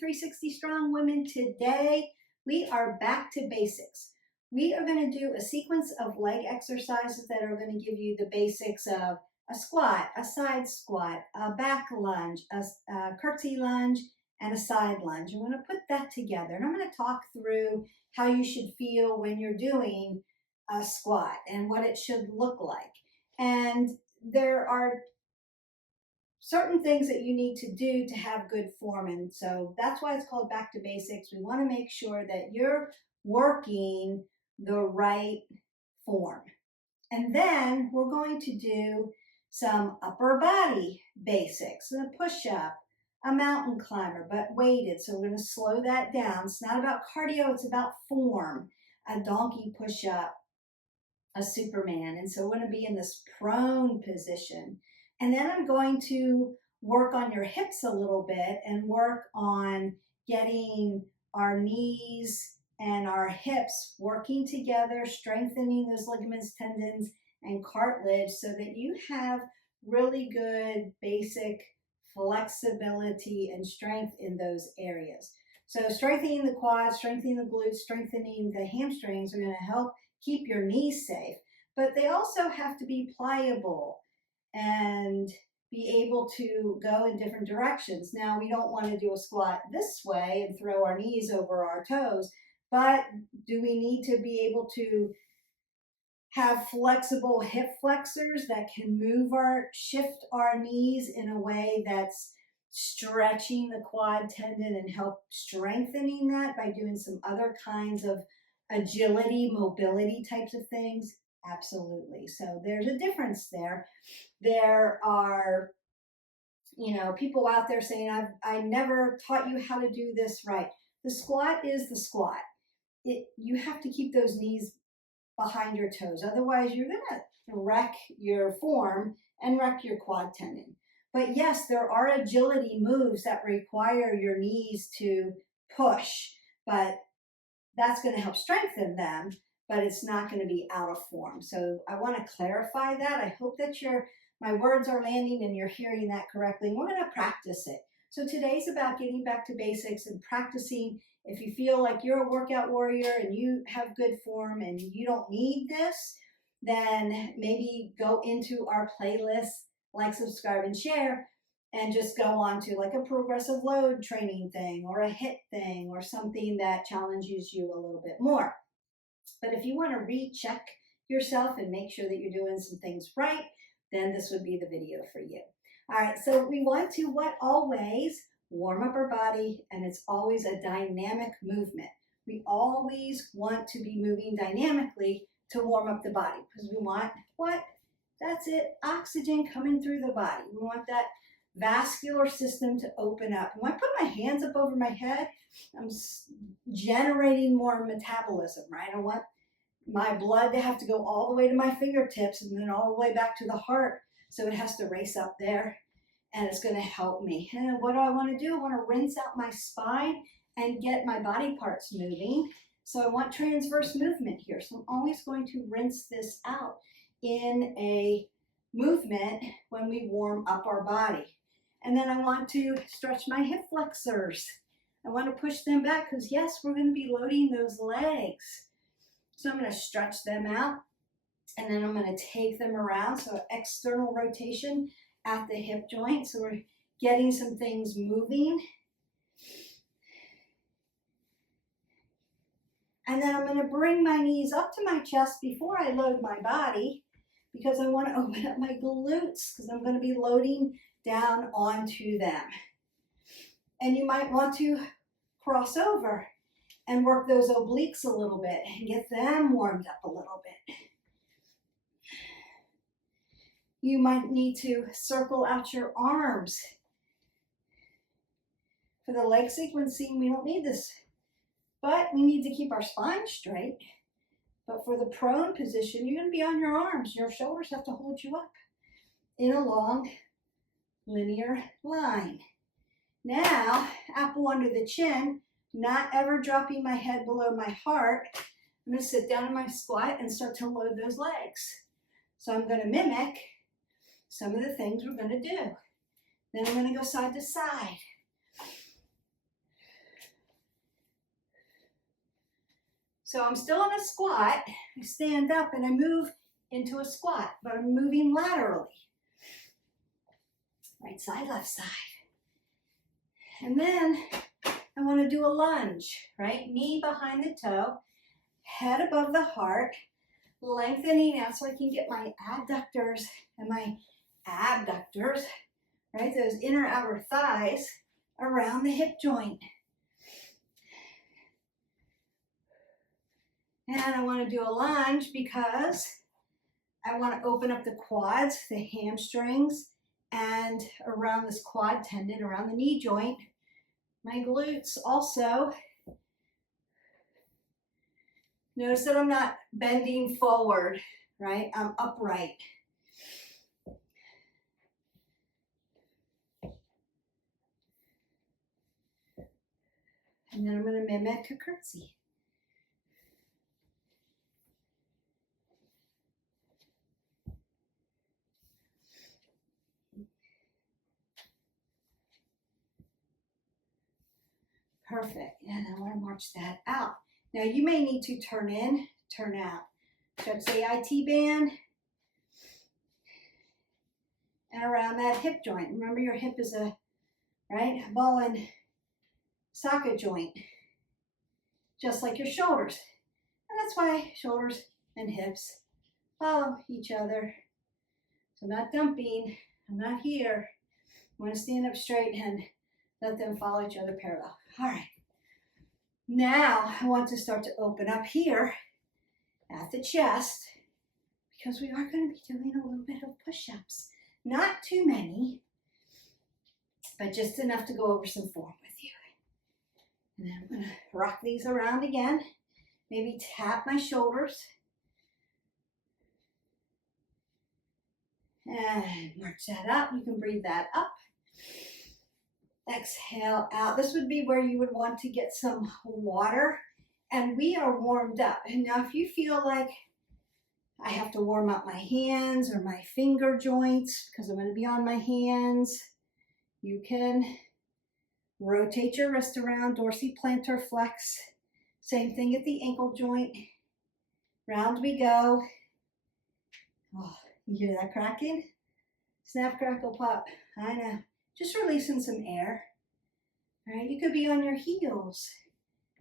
360 Strong Women. Today, we are back to basics. We are going to do a sequence of leg exercises that are going to give you the basics of a squat, a side squat, a back lunge, a curtsy lunge, and a side lunge. I'm going to put that together, and I'm going to talk through how you should feel when you're doing a squat and what it should look like. And there are certain things that you need to do to have good form, and so that's why it's called back to basics. We want to make sure that you're working the right form. And then we're going to do some upper body basics, a push-up, a mountain climber, but weighted. So we're going to slow that down. It's not about cardio, it's about form. A donkey push-up, a Superman. And so we're going to be in this prone position. And then I'm going to work on your hips a little bit and work on getting our knees and our hips working together, strengthening those ligaments, tendons, and cartilage so that you have really good basic flexibility and strength in those areas. So strengthening the quads, strengthening the glutes, strengthening the hamstrings are going to help keep your knees safe, but they also have to be pliable and be able to go in different directions. Now, we don't want to do a squat this way and throw our knees over our toes, but do we need to be able to have flexible hip flexors that can shift our knees in a way that's stretching the quad tendon and help strengthening that by doing some other kinds of agility, mobility types of things? Absolutely. So there's a difference there. There are, people out there saying, I never taught you how to do this right. The squat is the squat. You have to keep those knees behind your toes. Otherwise, you're going to wreck your form and wreck your quad tendon. But yes, there are agility moves that require your knees to push, but that's going to help strengthen them, but it's not going to be out of form. So I want to clarify that. I hope that my words are landing and you're hearing that correctly. And we're going to practice it. So today's about getting back to basics and practicing. If you feel like you're a workout warrior and you have good form and you don't need this, then maybe go into our playlist, like, subscribe, and share, and just go on to like a progressive load training thing or a HIIT thing or something that challenges you a little bit more. But if you want to recheck yourself and make sure that you're doing some things right, then this would be the video for you. All right, so we want to, always warm up our body, and it's always a dynamic movement. We always want to be moving dynamically to warm up the body because we want what? That's it, oxygen coming through the body. We want that vascular system to open up. When I put my hands up over my head, I'm generating more metabolism, right? I want my blood to have to go all the way to my fingertips and then all the way back to the heart. So it has to race up there, and it's going to help me. And what do I want to do? I want to rinse out my spine and get my body parts moving. So I want transverse movement here. So I'm always going to rinse this out in a movement when we warm up our body. And then I want to stretch my hip flexors. I want to push them back because, yes, we're going to be loading those legs. So I'm going to stretch them out, and then I'm going to take them around. So external rotation at the hip joint. So we're getting some things moving. And then I'm going to bring my knees up to my chest before I load my body because I want to open up my glutes because I'm going to be loading down onto them. And you might want to cross over and work those obliques a little bit and get them warmed up a little bit. You might need to circle out your arms. For the leg sequencing, we don't need this, but we need to keep our spine straight. But for the prone position, you're going to be on your arms. Your shoulders have to hold you up in a long linear line. Now, apple under the chin, not ever dropping my head below my heart. I'm going to sit down in my squat and start to load those legs. So I'm going to mimic some of the things we're going to do. Then I'm going to go side to side. So I'm still in a squat. I stand up and I move into a squat, but I'm moving laterally. Right side, left side. And then I want to do a lunge, right? Knee behind the toe, head above the heart, lengthening out so I can get my adductors and my abductors, right? Those inner outer thighs around the hip joint. And I want to do a lunge because I want to open up the quads, the hamstrings, and around this quad tendon, around the knee joint. My glutes also. Notice that I'm not bending forward, right? I'm upright. And then I'm going to mimic a curtsy. Perfect. And I want to march that out. Now you may need to turn in, turn out. Stretch the IT band and around that hip joint. Remember your hip is a ball and socket joint, just like your shoulders. And that's why shoulders and hips follow each other. So I'm not dumping, I'm not here. I want to stand up straight and let them follow each other parallel. All right. Now I want to start to open up here at the chest because we are going to be doing a little bit of push-ups. Not too many, but just enough to go over some form with you. And then I'm going to rock these around again. Maybe tap my shoulders. And march that up. You can breathe that up. Exhale out. This would be where you would want to get some water. And we are warmed up. And now if you feel like I have to warm up my hands or my finger joints because I'm going to be on my hands, you can rotate your wrist around, dorsiplantar flex. Same thing at the ankle joint. Round we go. Oh, you hear that cracking? Snap, crackle, pop. I know. Just releasing some air. All right, you could be on your heels.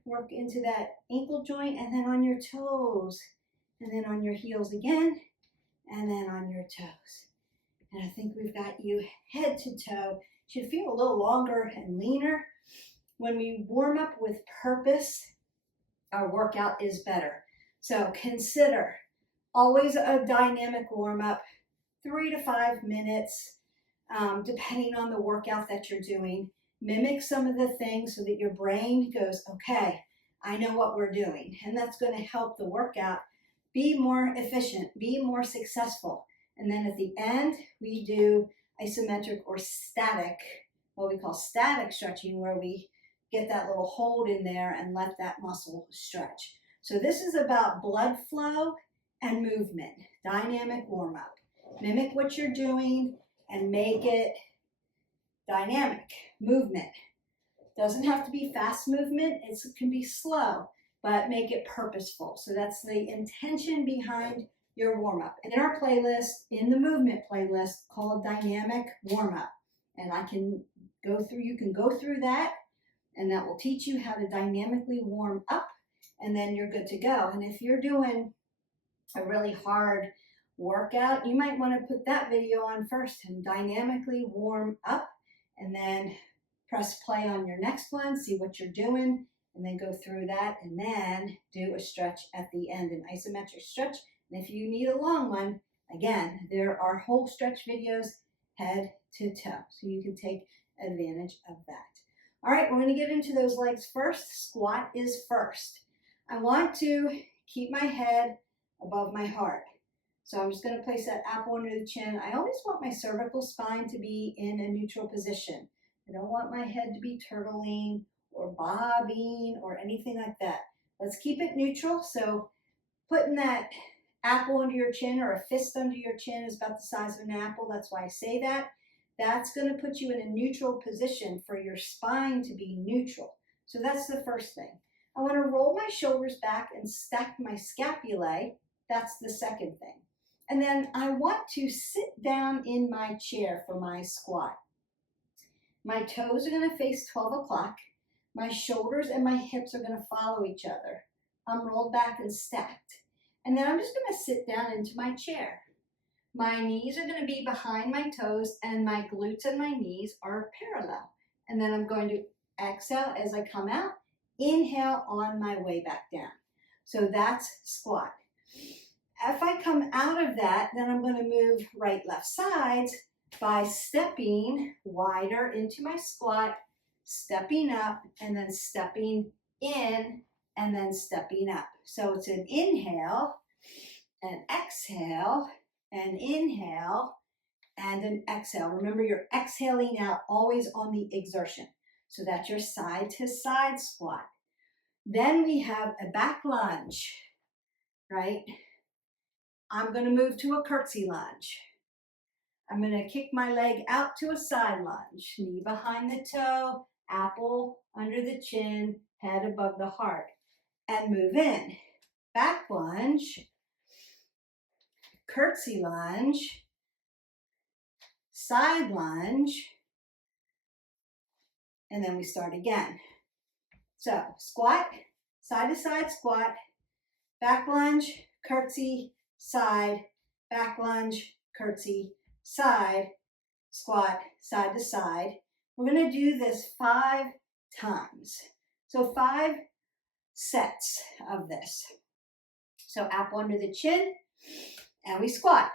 Work into that ankle joint and then on your toes. And then on your heels again. And then on your toes. And I think we've got you head to toe. Should feel a little longer and leaner. When we warm up with purpose, our workout is better. So consider always a dynamic warm up, 3 to 5 minutes. Depending on the workout that you're doing. Mimic some of the things so that your brain goes, okay, I know what we're doing. And that's going to help the workout be more efficient, be more successful. And then at the end, we do isometric or static, what we call static stretching, where we get that little hold in there and let that muscle stretch. So this is about blood flow and movement, dynamic warm up. Mimic what you're doing and make it dynamic movement. Doesn't have to be fast movement, it can be slow, but make it purposeful. So that's the intention behind your warm-up. And in our playlist, in the movement playlist called Dynamic Warm-Up, and you can go through that, and that will teach you how to dynamically warm up, and then you're good to go. And if you're doing a really hard workout, you might want to put that video on first and dynamically warm up, and then press play on your next one, see what you're doing, and then go through that, and then do a stretch at the end, an isometric stretch. And if you need a long one, again, there are whole stretch videos head to toe, so you can take advantage of that. All right, we're going to get into those legs first. Squat is first. I want to keep my head above my heart. So I'm just going to place that apple under the chin. I always want my cervical spine to be in a neutral position. I don't want my head to be turtling or bobbing or anything like that. Let's keep it neutral. So putting that apple under your chin or a fist under your chin is about the size of an apple. That's why I say that. That's going to put you in a neutral position for your spine to be neutral. So that's the first thing. I want to roll my shoulders back and stack my scapulae. That's the second thing. And then I want to sit down in my chair for my squat. My toes are going to face 12 o'clock. My shoulders and my hips are going to follow each other. I'm rolled back and stacked. And then I'm just going to sit down into my chair. My knees are going to be behind my toes and my glutes and my knees are parallel. And then I'm going to exhale as I come out, inhale on my way back down. So that's squat. If I come out of that, then I'm going to move right, left sides by stepping wider into my squat, stepping up, and then stepping in, and then stepping up. So it's an inhale, an exhale, an inhale, and an exhale. Remember, you're exhaling out always on the exertion. So that's your side to side squat. Then we have a back lunge, right? I'm going to move to a curtsy lunge. I'm going to kick my leg out to a side lunge. Knee behind the toe, apple under the chin, head above the heart. And move in. Back lunge, curtsy lunge, side lunge, and then we start again. So squat, side to side squat, back lunge, curtsy, side, back lunge, curtsy, side, squat, side to side. We're going to do this 5 times. So 5 sets of this. So apple under the chin, and we squat.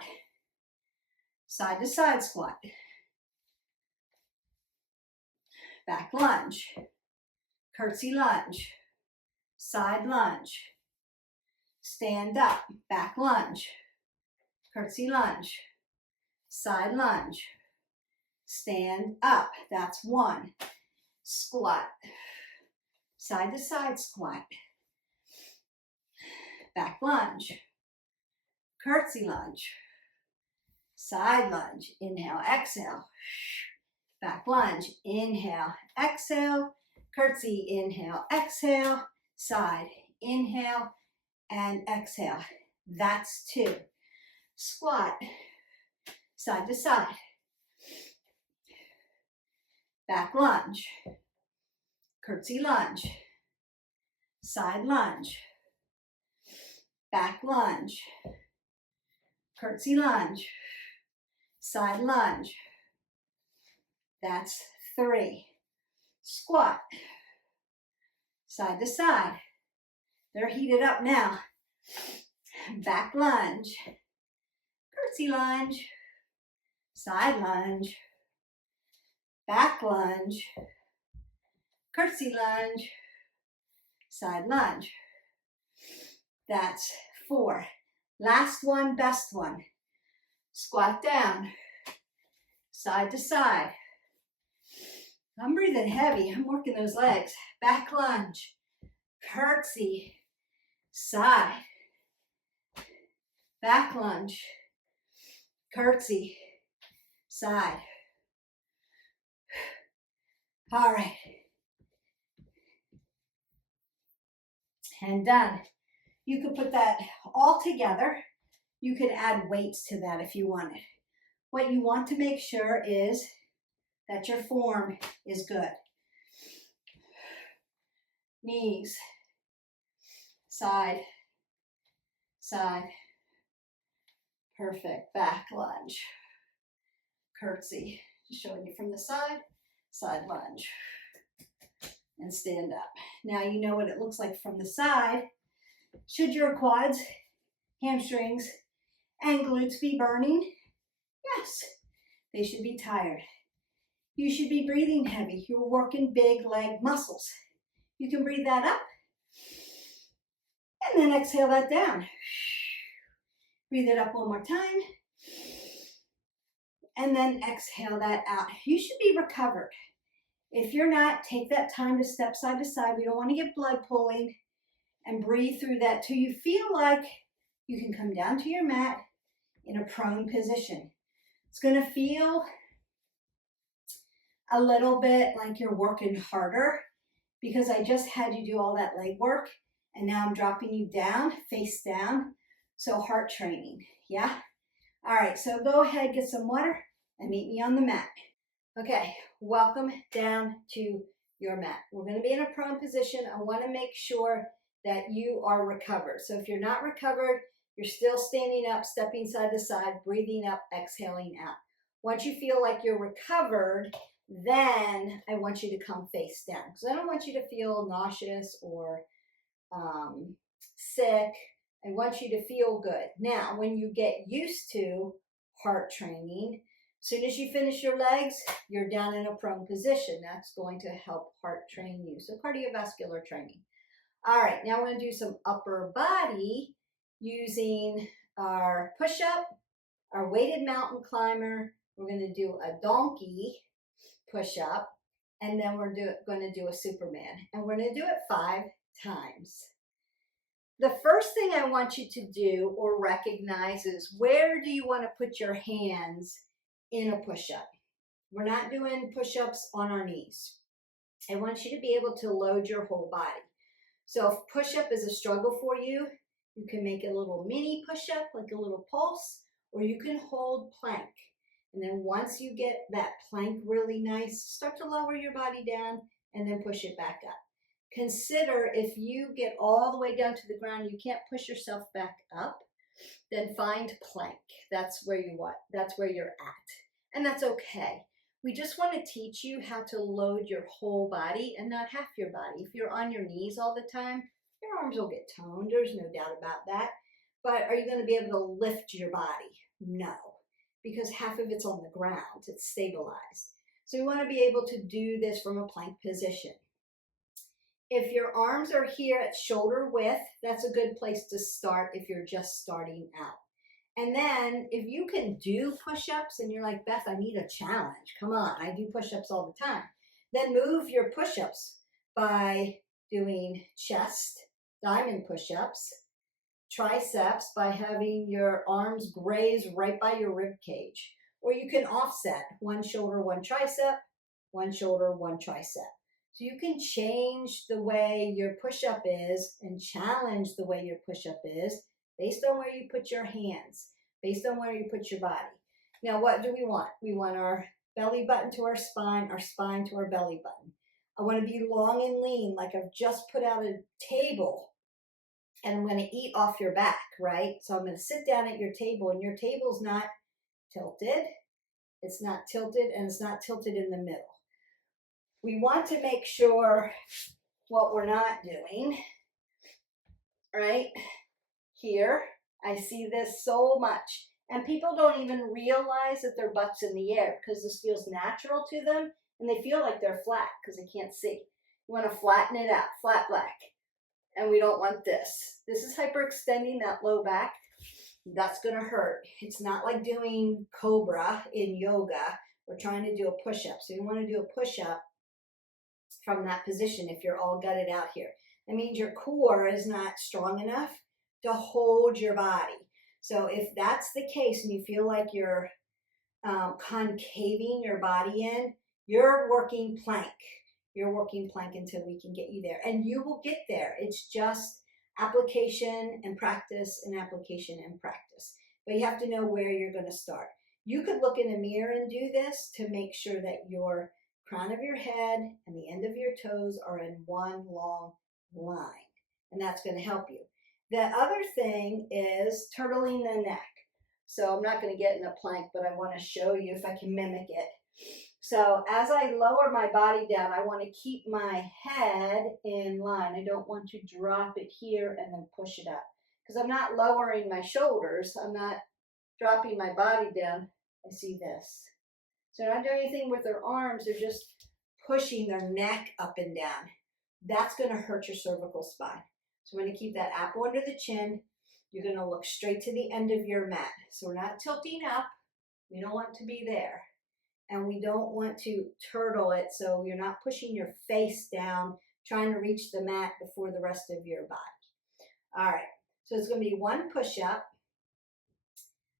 Side to side squat. Back lunge, curtsy lunge, side lunge, stand up, back lunge, curtsy lunge, side lunge, stand up, that's 1. Squat, side to side squat, back lunge, curtsy lunge, side lunge, inhale, exhale, back lunge, inhale, exhale, curtsy, inhale, exhale, side, inhale, and exhale. That's 2. Squat, side to side, back lunge, curtsy lunge, side lunge, back lunge, curtsy lunge, side lunge. That's 3. Squat, side to side. They're heated up now. Back lunge, curtsy lunge, side lunge, back lunge, curtsy lunge, side lunge. That's 4. Last one, best one. Squat down, side to side. I'm breathing heavy. I'm working those legs. Back lunge, curtsy, side, back lunge, curtsy, side. All right. And done. You could put that all together. You could add weights to that if you wanted. What you want to make sure is that your form is good. Knees, side, side. Perfect. Back lunge, curtsy. Just showing you from the side, side lunge, and stand up. Now you know what it looks like from the side. Should your quads, hamstrings, and glutes be burning? Yes, they should be tired. You should be breathing heavy. You're working big leg muscles. You can breathe that up and then exhale that down. Breathe it up one more time and then exhale that out. You should be recovered. If you're not, take that time to step side to side. We don't want to get blood pooling, and breathe through that till you feel like you can come down to your mat in a prone position. It's going to feel a little bit like you're working harder because I just had you do all that leg work and now I'm dropping you down, face down. So heart training, yeah? All right, so go ahead, get some water and meet me on the mat. Okay, welcome down to your mat. We're going to be in a prone position. I want to make sure that you are recovered. So if you're not recovered, you're still standing up, stepping side to side, breathing up, exhaling out. Once you feel like you're recovered, then I want you to come face down, because I don't want you to feel nauseous or sick. I want you to feel good. Now, when you get used to heart training, as soon as you finish your legs, you're down in a prone position. That's going to help heart train you. So cardiovascular training. All right, now we're going to do some upper body using our push-up, our weighted mountain climber. We're going to do a donkey push-up, and then we're going to do a Superman. And we're going to do it 5 times. The first thing I want you to do or recognize is, where do you want to put your hands in a push-up? We're not doing push-ups on our knees. I want you to be able to load your whole body. So if push-up is a struggle for you, you can make a little mini push-up, like a little pulse, or you can hold plank. And then once you get that plank really nice, start to lower your body down and then push it back up. Consider, if you get all the way down to the ground, you can't push yourself back up, then find plank. That's where you're at. And that's okay. We just want to teach you how to load your whole body and not half your body. If you're on your knees all the time, your arms will get toned. There's no doubt about that. But are you going to be able to lift your body? No, because half of it's on the ground. It's stabilized. So we want to be able to do this from a plank position. If your arms are here at shoulder width, that's a good place to start if you're just starting out. And then if you can do push-ups and you're like, Beth, I need a challenge. Come on, I do push-ups all the time. Then move your push-ups by doing chest, diamond push-ups, triceps by having your arms graze right by your rib cage. Or you can offset, one shoulder, one tricep, one shoulder, one tricep. So you can change the way your push-up is and challenge the way your push-up is based on where you put your hands, based on where you put your body. Now, what do we want? We want our belly button to our spine to our belly button. I want to be long and lean, like I've just put out a table, and I'm going to eat off your back, right? So I'm going to sit down at your table, and your table's not tilted. It's not tilted, and it's not tilted in the middle. We want to make sure what we're not doing, right? Here, I see this so much. And people don't even realize that their butt's in the air because this feels natural to them, and they feel like they're flat because they can't see. You want to flatten it out, flat back. And we don't want this. This is hyperextending that low back. That's going to hurt. It's not like doing cobra in yoga. We're trying to do a push-up. So you want to do a push-up from that position if you're all gutted out here. That means your core is not strong enough to hold your body. So if that's the case and you feel like you're concaving your body in, you're working plank. You're working plank until we can get you there. And you will get there. It's just application and practice and application and practice. But you have to know where you're going to start. You could look in a mirror and do this to make sure that your crown of your head and the end of your toes are in one long line. And that's going to help you. The other thing is turtling the neck. So I'm not going to get in a plank, but I want to show you if I can mimic it. So as I lower my body down, I want to keep my head in line. I don't want to drop it here and then push it up, because I'm not lowering my shoulders. I'm not dropping my body down. I see this. So they're not doing anything with their arms. They're just pushing their neck up and down. That's going to hurt your cervical spine. So I'm going to keep that apple under the chin. You're going to look straight to the end of your mat. So we're not tilting up. We don't want to be there. And we don't want to turtle it, so you're not pushing your face down, trying to reach the mat before the rest of your body. All right, so it's going to be one push-up.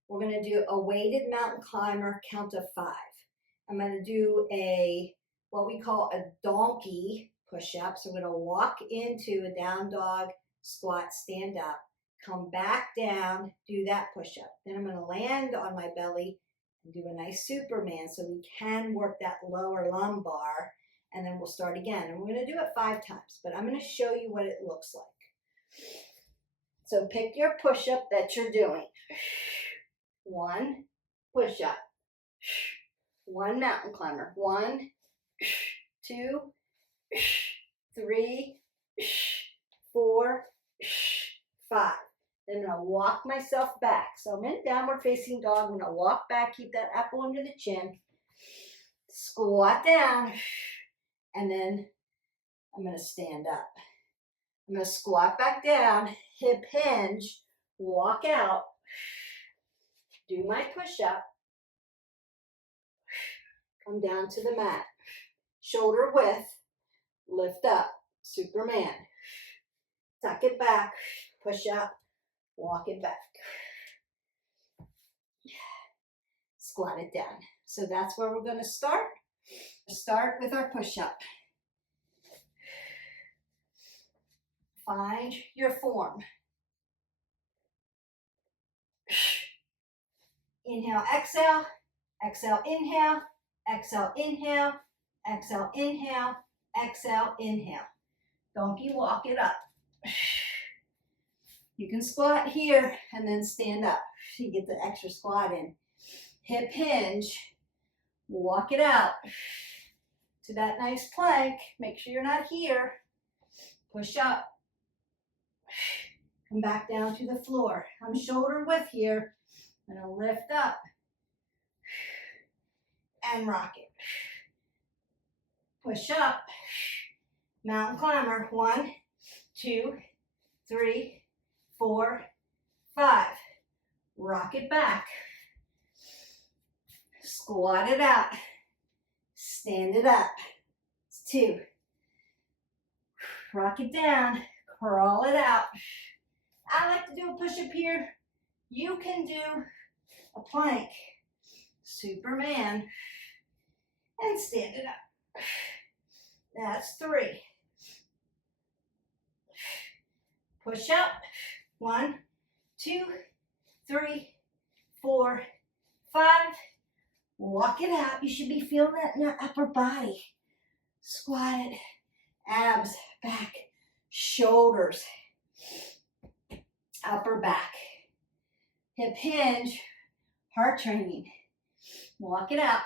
We're going to do a weighted mountain climber, count of 5. I'm going to do what we call a donkey push up. So I'm going to walk into a down dog, squat, stand up, come back down, do that push up. Then I'm going to land on my belly and do a nice Superman so we can work that lower lumbar. And then we'll start again. And we're going to do it 5 times, but I'm going to show you what it looks like. So pick your push up that you're doing. 1 push up. 1 mountain climber. 1, 2, 3, 4, 5. Then I'm going to walk myself back. So I'm in downward facing dog. I'm going to walk back, keep that apple under the chin. Squat down. And then I'm going to stand up. I'm going to squat back down, hip hinge, walk out, do my push-up, come down to the mat, shoulder width, lift up, Superman, tuck it back, push up, walk it back, squat it down. So that's where we're going to start. Start with our push-up. Find your form. Inhale, exhale, exhale, inhale, exhale, inhale, exhale, inhale, exhale, inhale. Donkey walk it up. You can squat here and then stand up. You get the extra squat in. Hip hinge, walk it out to that nice plank. Make sure you're not here. Push up. Come back down to the floor. I'm shoulder width here. I'm going to lift up and rock it. Push up. Mountain climber. 1, 2, 3, 4, 5. Rock it back. Squat it out. Stand it up. It's 2. Rock it down. Crawl it out. I like to do a push-up here. You can do a plank, Superman, and stand it up. That's 3. Push up. 1, 2, 3, 4, 5. Walk it out. You should be feeling that in your upper body. Squat it. Abs, back, shoulders, upper back, hip hinge, heart training. Walk it out.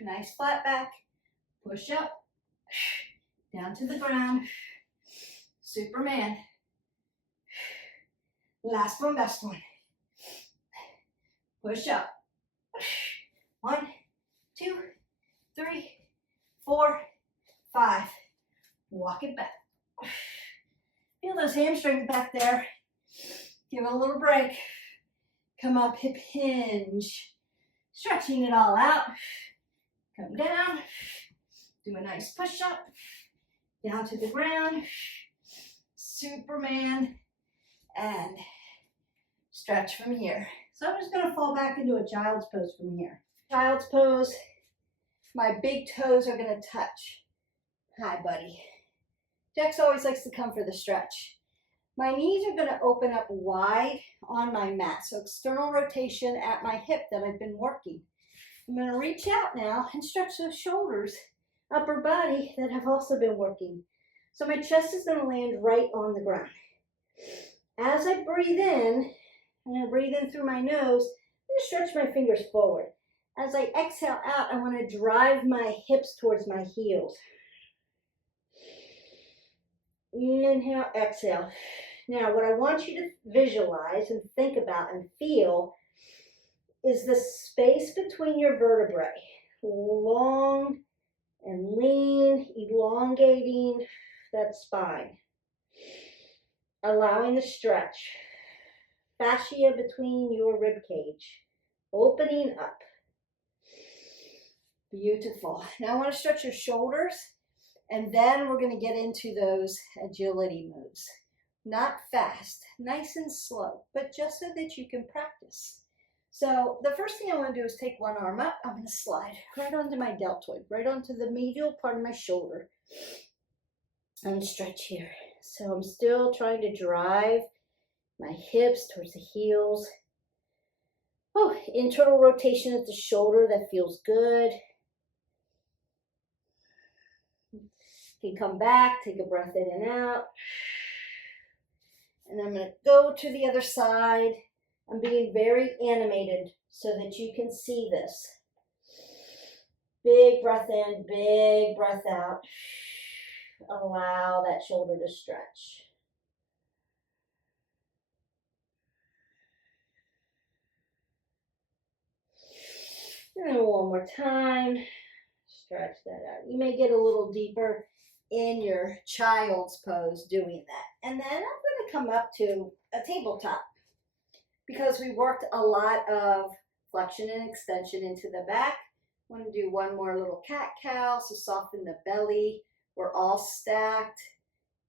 Nice flat back. Push up, down to the ground. Superman. Last one, best one. Push up. 1, 2, 3, 4, 5. Walk it back. Feel those hamstrings back there. Give it a little break. Come up, hip hinge. Stretching it all out. Come down. Do a nice push up. Down to the ground. Superman. And stretch from here. So I'm just going to fall back into a child's pose from here. Child's pose. My big toes are going to touch. Hi, buddy. Jax always likes to come for the stretch. My knees are going to open up wide on my mat. So external rotation at my hip that I've been working. I'm going to reach out now and stretch those shoulders, upper body that have also been working. So my chest is going to land right on the ground. As I breathe in, I'm going to breathe in through my nose. I'm going to stretch my fingers forward. As I exhale out, I want to drive my hips towards my heels. Inhale, exhale. Now, what I want you to visualize and think about and feel is the space between your vertebrae. Long and lean, elongating that spine. Allowing the stretch. Fascia between your rib cage. Opening up. Beautiful. Now I want to stretch your shoulders, and then we're going to get into those agility moves. Not fast, nice and slow, but just so that you can practice. So the first thing I want to do is take one arm up. I'm going to slide right onto my deltoid, right onto the medial part of my shoulder, and stretch here. So I'm still trying to drive my hips towards the heels. Oh, internal rotation at the shoulder, that feels good. You can come back, take a breath in and out. And I'm going to go to the other side. I'm being very animated so that you can see this. Big breath in, big breath out. Allow that shoulder to stretch. And one more time. Stretch that out. You may get a little deeper in your child's pose doing that. And then I'm going to come up to a tabletop because we worked a lot of flexion and extension into the back. I want to do one more little cat-cow, so soften the belly. We're all stacked,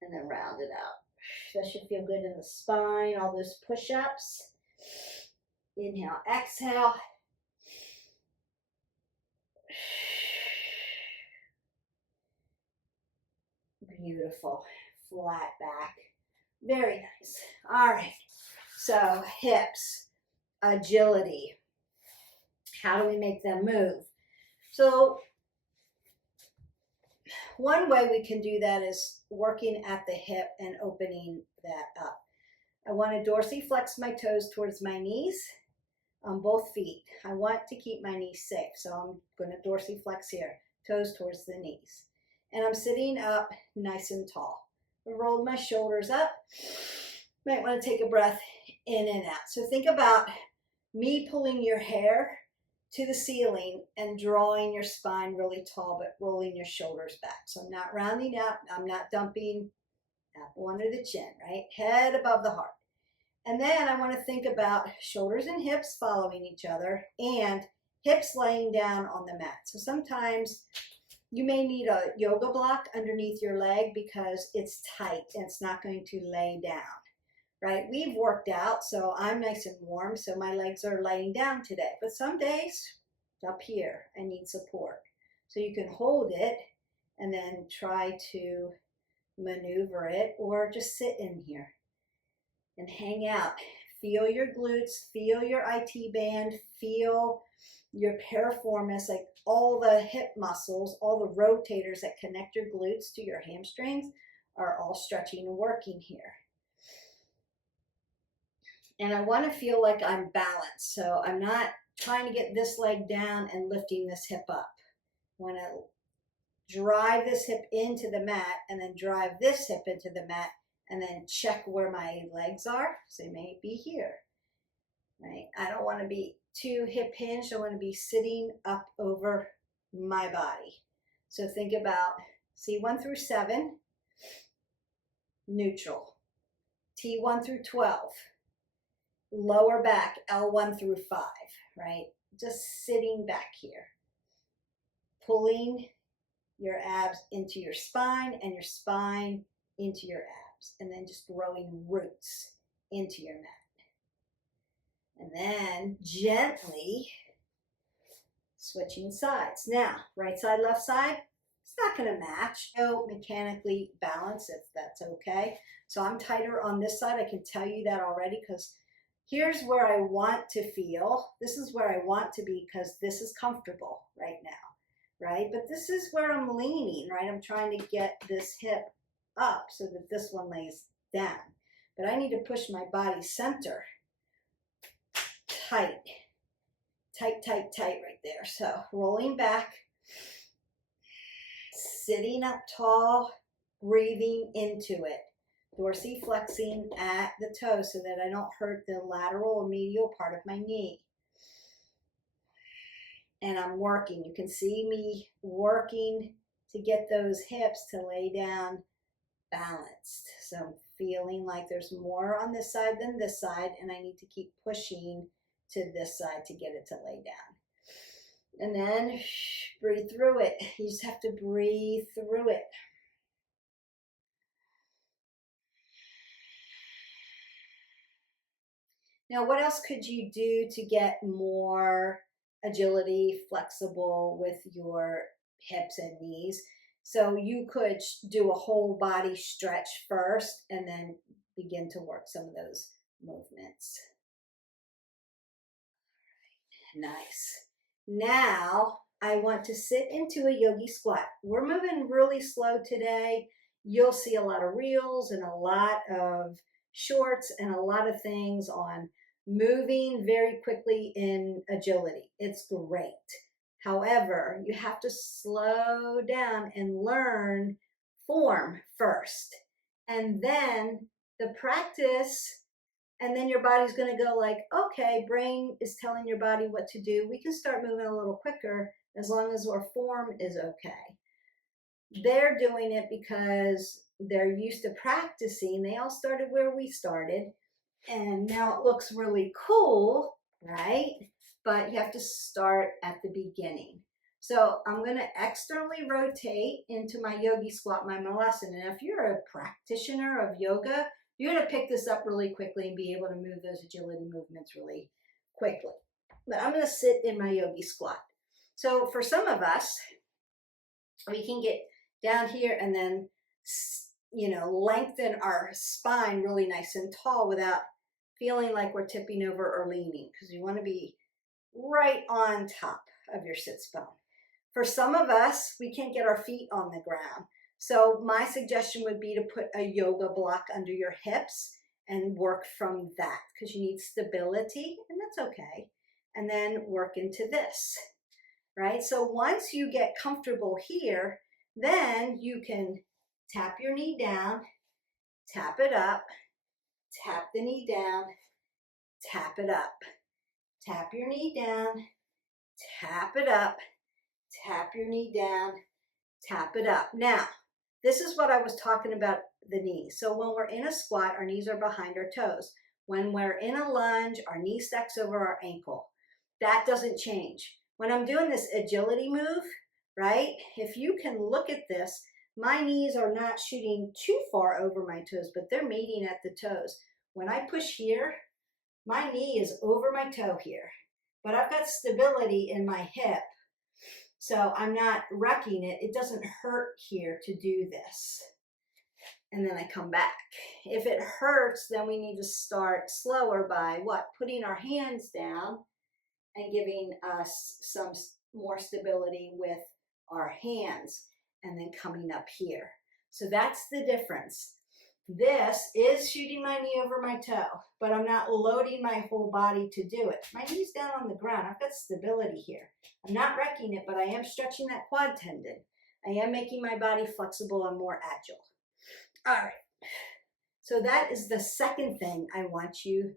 and then round it out. That should feel good in the spine, all those push-ups. Inhale, exhale. Beautiful, flat back. Very nice. All right, so hips, agility. How do we make them move? So one way we can do that is working at the hip and opening that up. I want to dorsiflex my toes towards my knees on both feet. I want to keep my knees safe, so I'm going to dorsiflex here, toes towards the knees. And I'm sitting up nice and tall. I rolled my shoulders up. Might want to take a breath in and out. So think about me pulling your hair to the ceiling and drawing your spine really tall, but rolling your shoulders back. So I'm not rounding up. I'm not dumping apple under the chin, right? Head above the heart. And then I want to think about shoulders and hips following each other and hips laying down on the mat. So sometimes you may need a yoga block underneath your leg because it's tight and it's not going to lay down, right? We've worked out, so I'm nice and warm, so my legs are laying down today. But some days, up here, I need support. So you can hold it and then try to maneuver it or just sit in here and hang out. Feel your glutes, feel your IT band, feel your piriformis, like all the hip muscles, all the rotators that connect your glutes to your hamstrings are all stretching and working here. And I want to feel like I'm balanced. So I'm not trying to get this leg down and lifting this hip up. I want to drive this hip into the mat and then drive this hip into the mat and then check where my legs are. So they may be here, right? I don't want to be too hip hinged. I want to be sitting up over my body. So think about C1 through 7, neutral. T1 through 12, lower back, L1 through 5, right? Just sitting back here. Pulling your abs into your spine and your spine into your abs. And then just growing roots into your mat. And then gently switching sides. Now, right side, left side, it's not going to match. So mechanically balance if that's okay. So I'm tighter on this side. I can tell you that already because here's where I want to feel. This is where I want to be because this is comfortable right now, right? But this is where I'm leaning, right? I'm trying to get this hip up so that this one lays down. But I need to push my body center tight, tight, tight, tight right there. So rolling back, sitting up tall, breathing into it, dorsiflexing at the toe so that I don't hurt the lateral or medial part of my knee. And I'm working. You can see me working to get those hips to lay down balanced. So I'm feeling like there's more on this side than this side, and I need to keep pushing to this side to get it to lay down. And then breathe through it. You just have to breathe through it. Now, what else could you do to get more agility, flexible with your hips and knees? So you could do a whole body stretch first and then begin to work some of those movements. Nice. Now I want to sit into a yogi squat. We're moving really slow today. You'll see a lot of reels and a lot of shorts and a lot of things on moving very quickly in agility. It's great. However, you have to slow down and learn form first. And then the practice, and then your body's going to go like, okay, brain is telling your body what to do. We can start moving a little quicker as long as our form is okay. They're doing it because they're used to practicing. They all started where we started. And now it looks really cool, right? But you have to start at the beginning. So I'm going to externally rotate into my yogi squat, my malasana. And if you're a practitioner of yoga, you're going to pick this up really quickly and be able to move those agility movements really quickly. But I'm going to sit in my yogi squat. So for some of us, we can get down here and then, lengthen our spine really nice and tall without feeling like we're tipping over or leaning, because you want to be right on top of your sits bone. For some of us, we can't get our feet on the ground. So my suggestion would be to put a yoga block under your hips and work from that, because you need stability, and that's okay. And then work into this, right? So once you get comfortable here, then you can tap your knee down, tap it up, tap the knee down, tap it up, tap your knee down, tap it up, tap your knee down, tap it up. Now, this is what I was talking about, the knees. So when we're in a squat, our knees are behind our toes. When we're in a lunge, our knee stacks over our ankle. That doesn't change. When I'm doing this agility move, right, if you can look at this, my knees are not shooting too far over my toes, but they're meeting at the toes. When I push here, my knee is over my toe here, but I've got stability in my hip, so I'm not wrecking it. It doesn't hurt here to do this. And then I come back. If it hurts, then we need to start slower by what? Putting our hands down and giving us some more stability with our hands, and then coming up here. So that's the difference. This is shooting my knee over my toe, but I'm not loading my whole body to do it. My knee's down on the ground. I've got stability here. I'm not wrecking it, but I am stretching that quad tendon. I am making my body flexible and more agile. All right. So that is the second thing I want you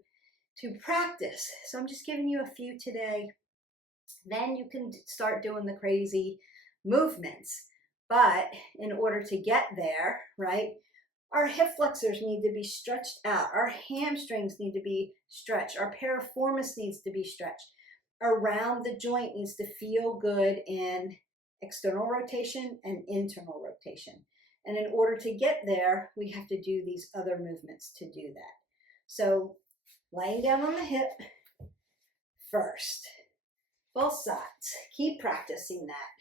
to practice. So I'm just giving you a few today. Then you can start doing the crazy movements. But in order to get there, right, our hip flexors need to be stretched out. Our hamstrings need to be stretched. Our piriformis needs to be stretched. Around the joint needs to feel good in external rotation and internal rotation. And in order to get there, we have to do these other movements to do that. So laying down on the hip first, both sides. Keep practicing that.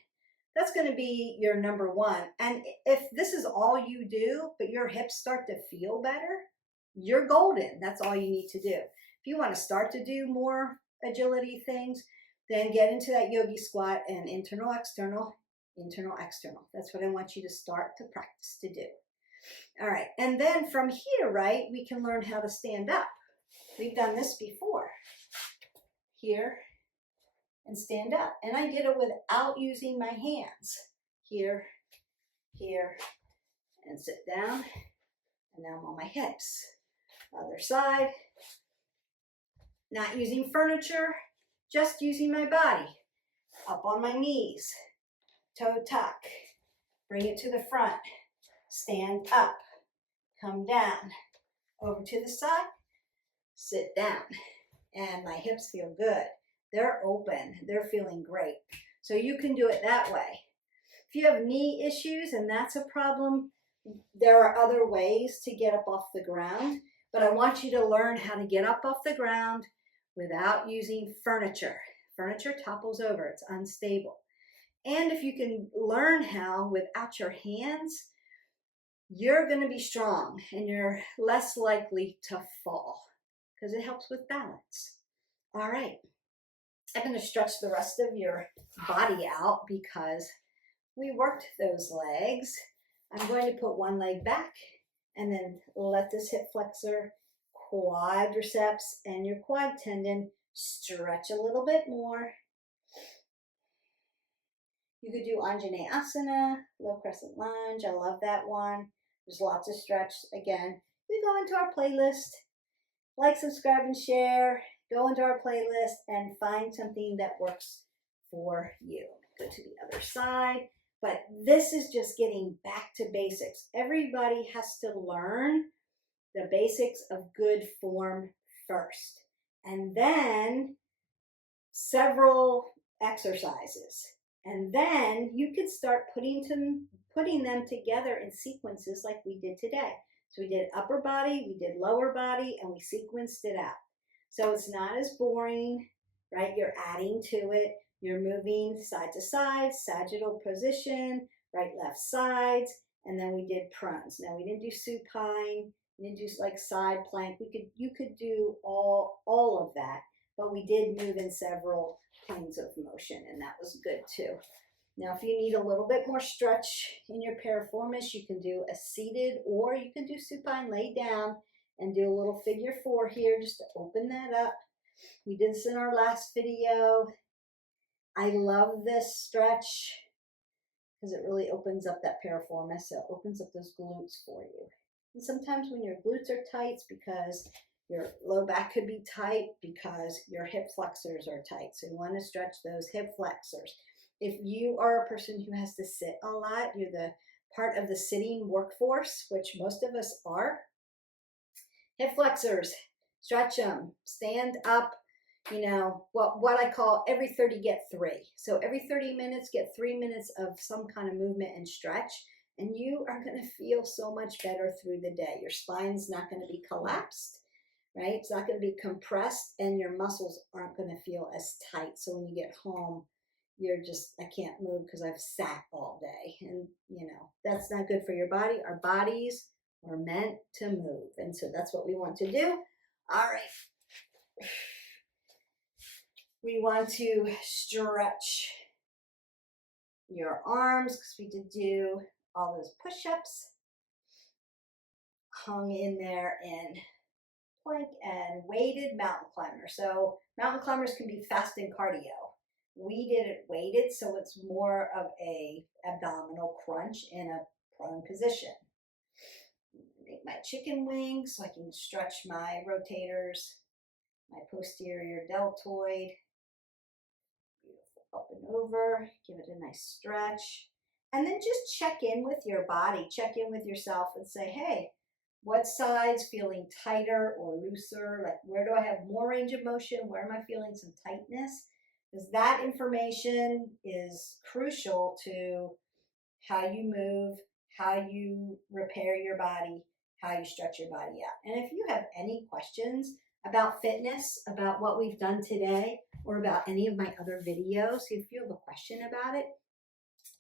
That's going to be your number one. And if this is all you do, but your hips start to feel better, you're golden. That's all you need to do. If you want to start to do more agility things, then get into that yogi squat and internal, external, internal, external. That's what I want you to start to practice to do. All right. And then from here, right, we can learn how to stand up. We've done this before. Here. And stand up. And I did it without using my hands. Here, here, and sit down. And now I'm on my hips. Other side. Not using furniture, just using my body. Up on my knees. Toe tuck. Bring it to the front. Stand up. Come down. Over to the side. Sit down. And my hips feel good. They're open. They're feeling great. So you can do it that way. If you have knee issues and that's a problem, there are other ways to get up off the ground. But I want you to learn how to get up off the ground without using furniture. Furniture topples over, it's unstable. And if you can learn how without your hands, you're going to be strong and you're less likely to fall because it helps with balance. All right, I'm going to stretch the rest of your body out because we worked those legs. I'm going to put one leg back and then let this hip flexor, quadriceps, and your quad tendon stretch a little bit more. You could do Anjaneyasana, low crescent lunge. I love that one. There's lots of stretch. Again, we go into our playlist, like, subscribe, and share. Go into our playlist and find something that works for you. Go to the other side. But this is just getting back to basics. Everybody has to learn the basics of good form first. And then several exercises. And then you can start putting them together in sequences like we did today. So we did upper body, we did lower body, and we sequenced it out. So it's not as boring, right? You're adding to it. You're moving side to side, sagittal position, right, left sides, and then we did pruns. Now we didn't do supine, we didn't do like side plank. You could do all of that, but we did move in several planes of motion, and that was good too. Now, if you need a little bit more stretch in your piriformis, you can do a seated, or you can do supine, lay down and do a little figure 4 here just to open that up. We did this in our last video. I love this stretch because it really opens up that piriformis. So it opens up those glutes for you. And sometimes when your glutes are tight, it's because your low back could be tight because your hip flexors are tight. So you want to stretch those hip flexors. If you are a person who has to sit a lot, you're the part of the sitting workforce, which most of us are. Hip flexors, stretch them, stand up, you know, what I call every 30 get 3. So every 30 minutes, get 3 minutes of some kind of movement and stretch, and you are going to feel so much better through the day. Your spine's not going to be collapsed, right? It's not going to be compressed, and your muscles aren't going to feel as tight. So when you get home, you're just, I can't move because I've sat all day. And, you know, that's not good for your body. Our bodies are meant to move. And so that's what we want to do. All right. We want to stretch your arms because we did do all those push-ups. Hung in there in plank and weighted mountain climber. So mountain climbers can be fast and cardio. We did it weighted, so it's more of a abdominal crunch in a prone position. Make my chicken wings so I can stretch my rotators, my posterior deltoid. Beautiful. Up and over, give it a nice stretch. And then just check in with your body, check in with yourself and say, hey, what side's feeling tighter or looser? Like, where do I have more range of motion? Where am I feeling some tightness? Because that information is crucial to how you move, how you repair your body, how you stretch your body out. And if you have any questions about fitness, about what we've done today, or about any of my other videos, if you have a question about it,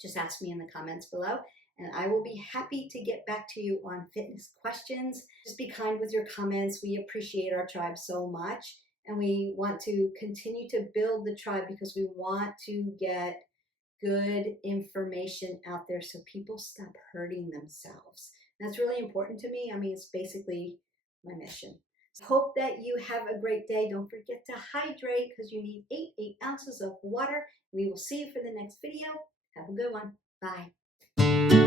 just ask me in the comments below, and I will be happy to get back to you on fitness questions. Just be kind with your comments. We appreciate our tribe so much. And we want to continue to build the tribe because we want to get good information out there so people stop hurting themselves. That's really important to me. I mean, it's basically my mission. So hope that you have a great day. Don't forget to hydrate because you need 8 ounces of water. We will see you for the next video. Have a good one. Bye.